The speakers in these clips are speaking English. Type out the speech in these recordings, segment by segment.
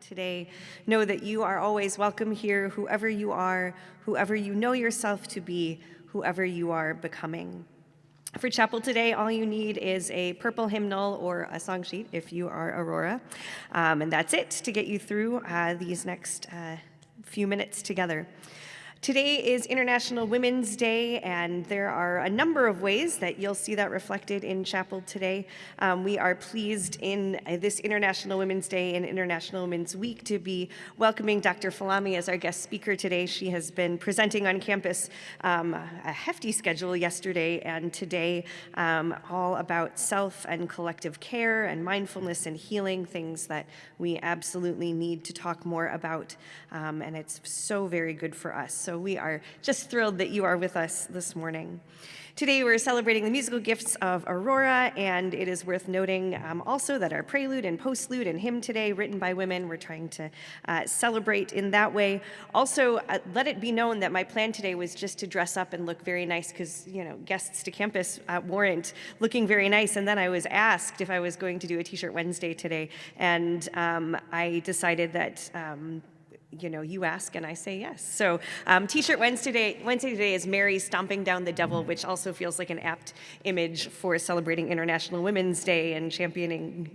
Today, know that you are always welcome here, whoever you are, whoever you know yourself to be, whoever you are becoming. For chapel today, all you need is a purple hymnal or a song sheet if you are Aurora, and that's it to get you through these next few minutes together. Today is International Women's Day, and there are a number of ways that you'll see that reflected in chapel today. We are pleased in this International Women's Day and International Women's Week to be welcoming Dr. Falami as our guest speaker today. She has been presenting on campus a hefty schedule yesterday and today, all about self and collective care and mindfulness and healing, things that we absolutely need to talk more about, and it's so very good for us. So we are just thrilled that you are with us this morning. Today we're celebrating the musical gifts of Aurora, and it is worth noting also that our prelude and postlude and hymn today, written by women, we're trying to celebrate in that way. Also, let it be known that my plan today was just to dress up and look very nice because, you know, guests to campus warrant looking very nice. And then I was asked if I was going to do a T-shirt Wednesday today, and I decided that you ask and I say yes. So T-shirt Wednesday today is Mary stomping down the devil, which also feels like an apt image for celebrating International Women's Day and championing,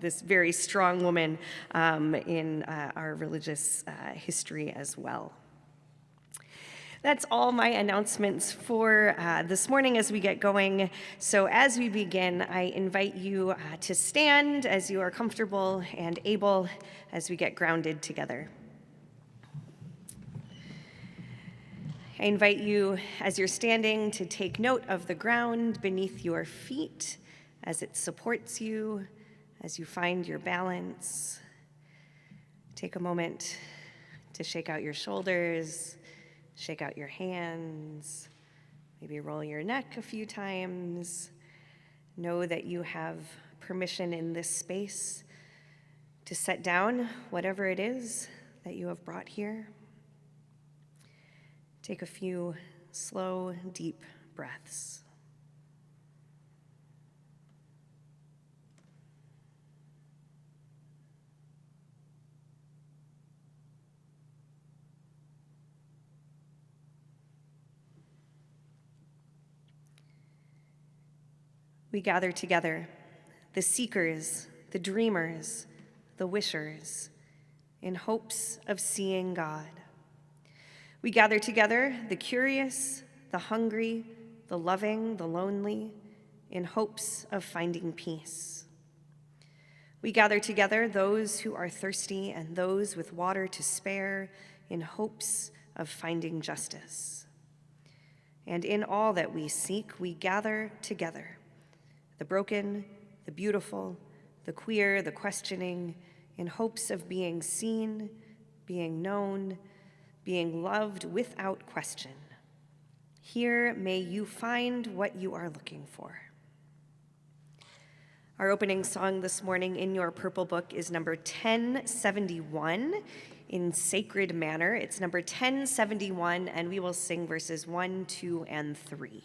this very strong woman in our religious history as well. That's all my announcements for this morning as we get going. So as we begin, I invite you to stand as you are comfortable and able as we get grounded together. I invite you, as you're standing, to take note of the ground beneath your feet as it supports you, as you find your balance. Take a moment to shake out your shoulders, shake out your hands, maybe roll your neck a few times. Know that you have permission in this space to set down whatever it is that you have brought here. Take a few slow, deep breaths. We gather together, the seekers, the dreamers, the wishers, in hopes of seeing God. We gather together, the curious, the hungry, the loving, the lonely, in hopes of finding peace. We gather together those who are thirsty and those with water to spare, in hopes of finding justice. And in all that we seek, we gather together, the broken, the beautiful, the queer, the questioning, in hopes of being seen, being known, being loved without question. Here may you find what you are looking for. Our opening song this morning in your purple book is number 1071 in Sacred Manner. It's number 1071, and we will sing verses 1, 2, and 3.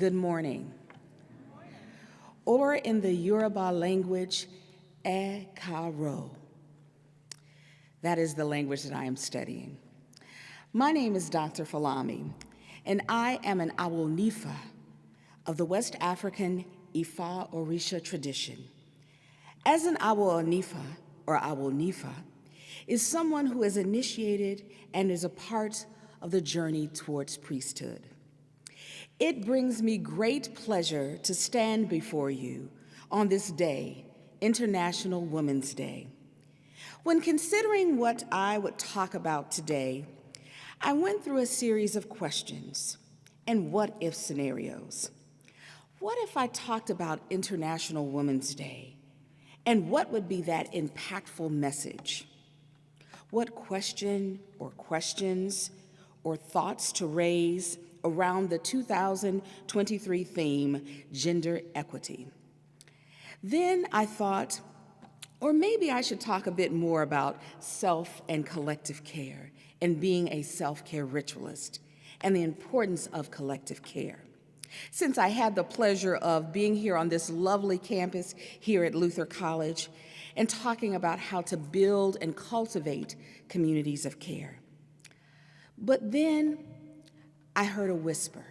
Good morning. Or in the Yoruba language, E Karo. That is the language that I am studying. My name is Dr. Falami, and I am an Awonifa of the West African Ifa Orisha tradition. As an Awonifa, or Awonifa, is someone who is initiated and is a part of the journey towards priesthood. It brings me great pleasure to stand before you on this day, International Women's Day. When considering what I would talk about today, I went through a series of questions and what-if scenarios. What if I talked about International Women's Day, and what would be that impactful message? What question or questions or thoughts to raise around the 2023 theme, gender equity? Then I thought, or maybe I should talk a bit more about self and collective care and being a self-care ritualist and the importance of collective care. Since I had the pleasure of being here on this lovely campus here at Luther College and talking about how to build and cultivate communities of care. But then I heard a whisper,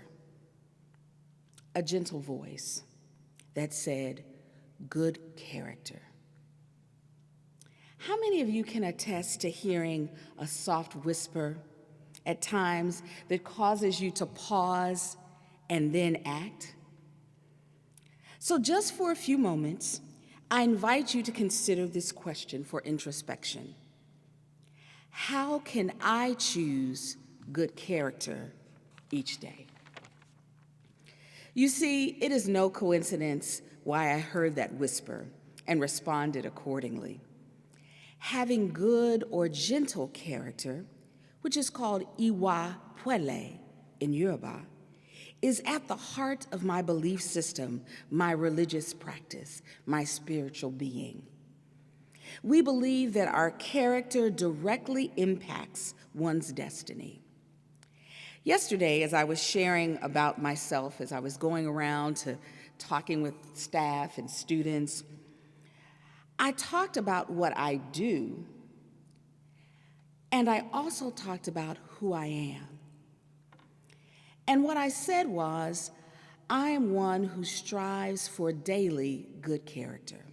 a gentle voice that said, good character. How many of you can attest to hearing a soft whisper at times that causes you to pause and then act? So just for a few moments, I invite you to consider this question for introspection. How can I choose good character each day? You see, it is no coincidence why I heard that whisper and responded accordingly. Having good or gentle character, which is called Iwa Pwele in Yoruba, is at the heart of my belief system, my religious practice, my spiritual being. We believe that our character directly impacts one's destiny. Yesterday, as I was sharing about myself, as I was going around to talking with staff and students, I talked about what I do, and I also talked about who I am. And what I said was, I am one who strives for daily good character.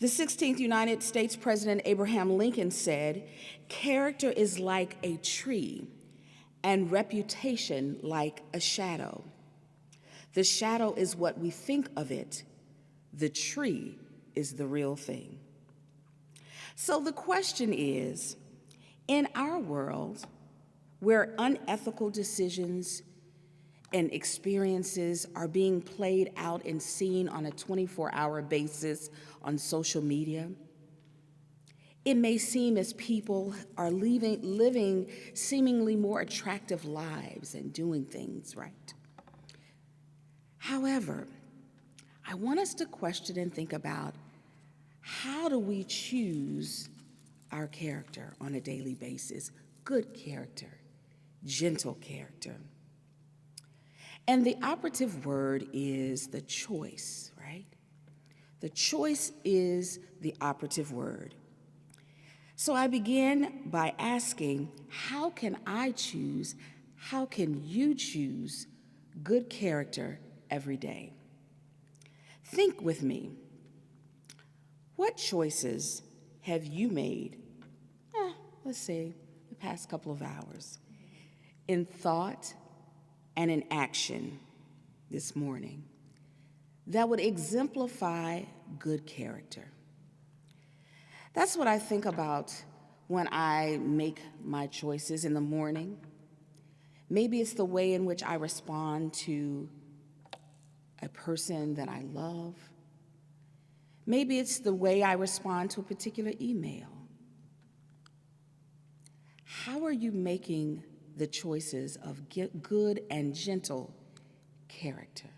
The 16th United States President Abraham Lincoln said, character is like a tree and reputation like a shadow. The shadow is what we think of it. The tree is the real thing. So the question is, in our world, where unethical decisions and experiences are being played out and seen on a 24-hour basis on social media, it may seem as people are living seemingly more attractive lives and doing things right. However, I want us to question and think about, how do we choose our character on a daily basis? Good character, gentle character. And the operative word is the choice, right? The choice is the operative word. So I begin by asking, how can I choose, how can you choose good character every day? Think with me. What choices have you made, let's say, the past couple of hours, in thought and in action this morning, that would exemplify good character? That's what I think about when I make my choices in the morning. Maybe it's the way in which I respond to a person that I love. Maybe it's the way I respond to a particular email. How are you making the choices of good and gentle character?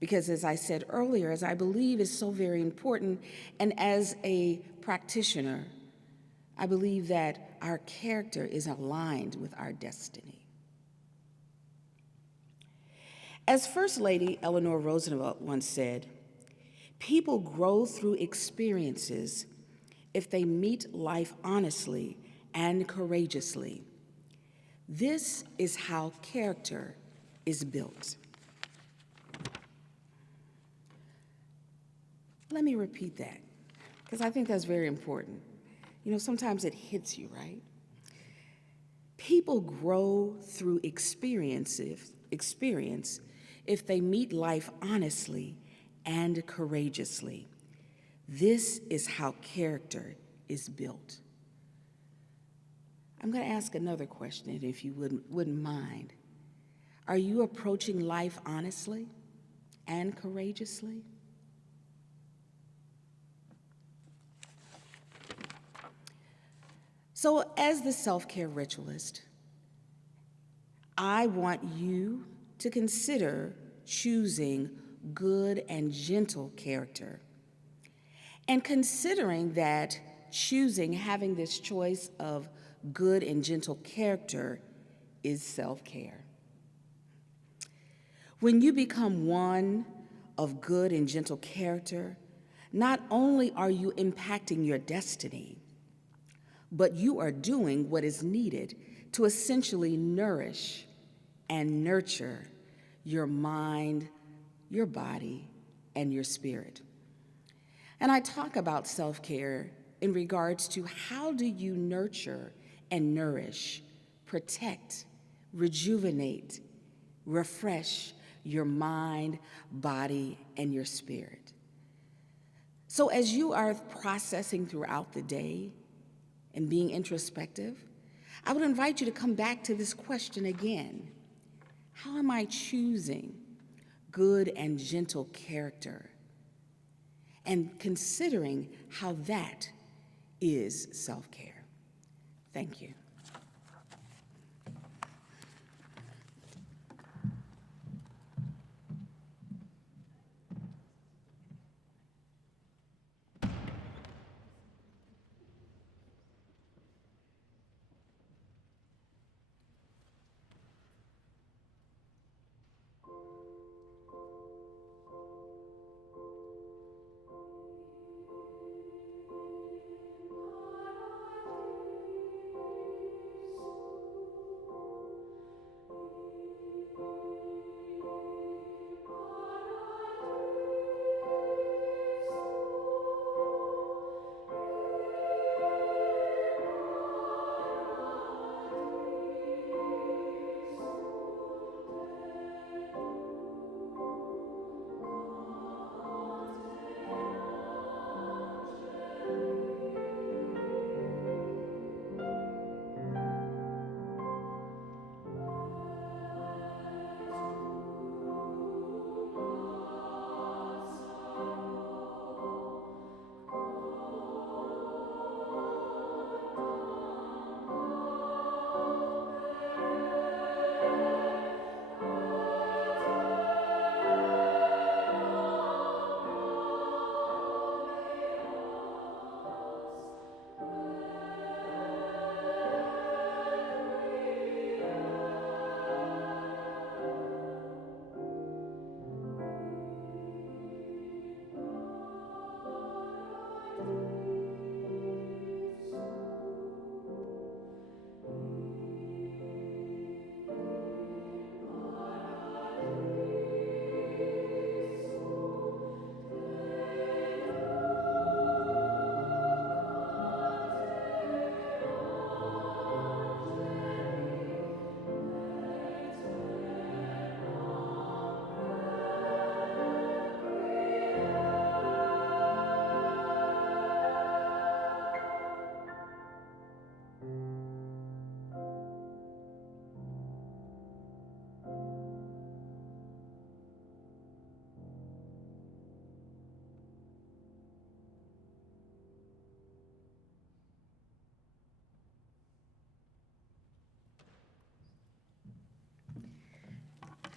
Because as I said earlier, as I believe is so very important, and as a practitioner, I believe that our character is aligned with our destiny. As First Lady Eleanor Roosevelt once said, people grow through experiences if they meet life honestly and courageously. This is how character is built. Let me repeat that, because I think that's very important. You know, sometimes it hits you, right? People grow through experience if they meet life honestly and courageously. This is how character is built. I'm going to ask another question, if you wouldn't mind. Are you approaching life honestly and courageously? So, as the self-care ritualist, I want you to consider choosing good and gentle character. And considering that having this choice of good and gentle character is self-care. When you become one of good and gentle character, not only are you impacting your destiny, but you are doing what is needed to essentially nourish and nurture your mind, your body, and your spirit. And I talk about self-care in regards to how do you nurture and nourish, protect, rejuvenate, refresh your mind, body, and your spirit. So as you are processing throughout the day and being introspective, I would invite you to come back to this question again. How am I choosing good and gentle character? And considering how that is self-care. Thank you.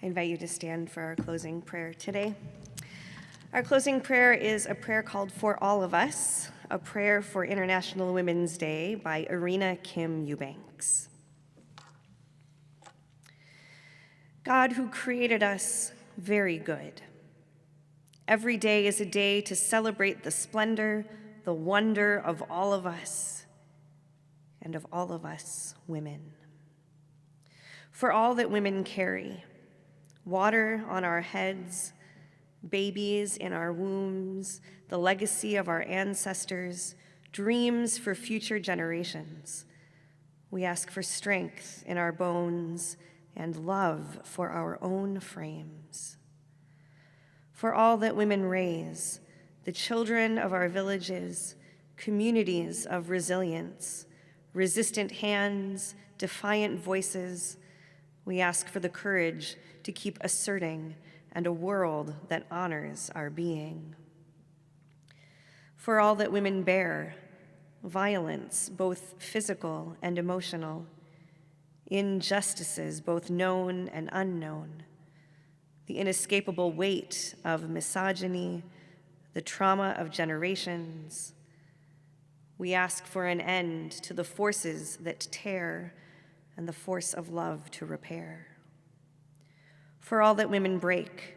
I invite you to stand for our closing prayer today. Our closing prayer is a prayer called For All of Us, a prayer for International Women's Day by Irina Kim Eubanks. God, who created us very good. Every day is a day to celebrate the splendor, the wonder of all of us, and of all of us women. For all that women carry, water on our heads, babies in our wombs, the legacy of our ancestors, dreams for future generations. We ask for strength in our bones and love for our own frames. For all that women raise, the children of our villages, communities of resilience, resistant hands, defiant voices, we ask for the courage to keep asserting and a world that honors our being. For all that women bear, violence, both physical and emotional, injustices, both known and unknown, the inescapable weight of misogyny, the trauma of generations, we ask for an end to the forces that tear and the force of love to repair. For all that women break,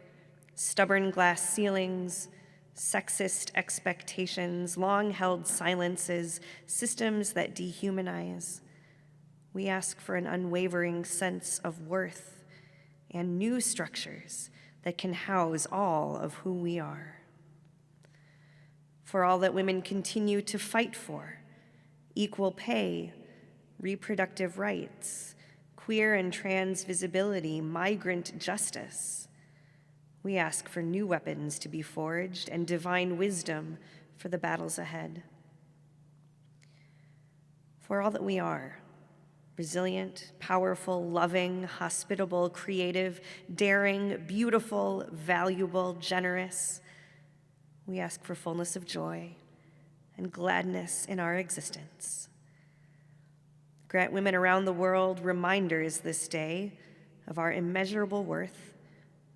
stubborn glass ceilings, sexist expectations, long-held silences, systems that dehumanize, we ask for an unwavering sense of worth and new structures that can house all of who we are. For all that women continue to fight for, equal pay, reproductive rights, queer and trans visibility, migrant justice, we ask for new weapons to be forged and divine wisdom for the battles ahead. For all that we are, resilient, powerful, loving, hospitable, creative, daring, beautiful, valuable, generous, we ask for fullness of joy and gladness in our existence. Grant women around the world reminders this day of our immeasurable worth,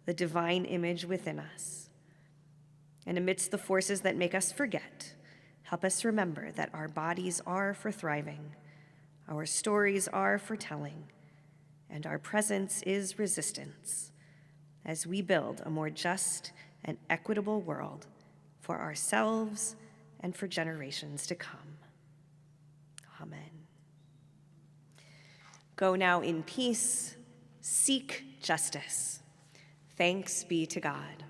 the divine image within us. And amidst the forces that make us forget, help us remember that our bodies are for thriving, our stories are for telling, and our presence is resistance as we build a more just and equitable world for ourselves and for generations to come. Amen. Go now in peace, seek justice. Thanks be to God.